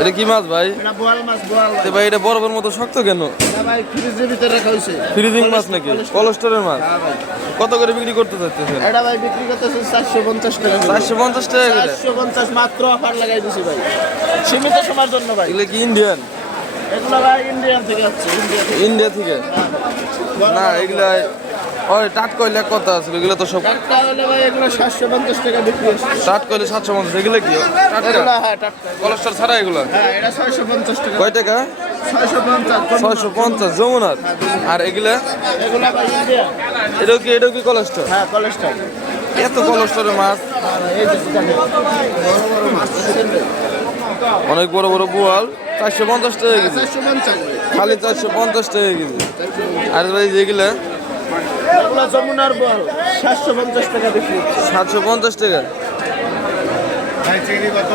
এটা কি মাছ ভাই? এটা বোয়াল মাছ, বোয়াল। ভাই এটা বরফের মতো শক্ত কেন? এটা ভাই ফ্রিজের ভিতরে রাখা হয়েছে। ফ্রিজিং মাছ নাকি? কোলেস্টোরের মাছ। হ্যাঁ ভাই। কত করে বিক্রি করতে চাচ্ছেন? এটা ভাই বিক্রি করতেছে 450 টাকা। 450 টাকা করে? 450 মাত্র অফার লাগাই দিছি ভাই, সীমিত সময়ের জন্য ভাই। এগুলো কি ইন্ডিয়ান? এগুলো ভাই ইন্ডিয়ান থেকে আসছে। ইন্ডিয়া থেকে? না এগুলা ওই টাট কইলে কত আছে? এগুলো তো সব টাটকা হলে ভাই এগুলো 750 টাকা বিক্রি হচ্ছে। টাট কইলে 750। এগুলো কি টাটকা? এগুলো হ্যাঁ টাটকা। কোলেস্টোর ছাড়া এগুলো? হ্যাঁ এটা 650 টাকা। কয় টাকা? 650। 650 যমুনার। আর এগুলা? এগুলো ভাই ইন্ডিয়ান। এটাও কি কোলেস্টোর? হ্যাঁ কোলেস্ট্রল। এত কোলেস্টোরের মাছ? এই যে দেখেন বড় বড় মাছ অনেক বড় বড় বোয়াল 450 টাকা কেজি। 450 খালি 450 টাকা কেজি। আর ভাই যেগুলা এগুলো যমুনার বল 750 টাকা বিক্রি হচ্ছে। 750 টাকা। ভাই চিংড়ি কত?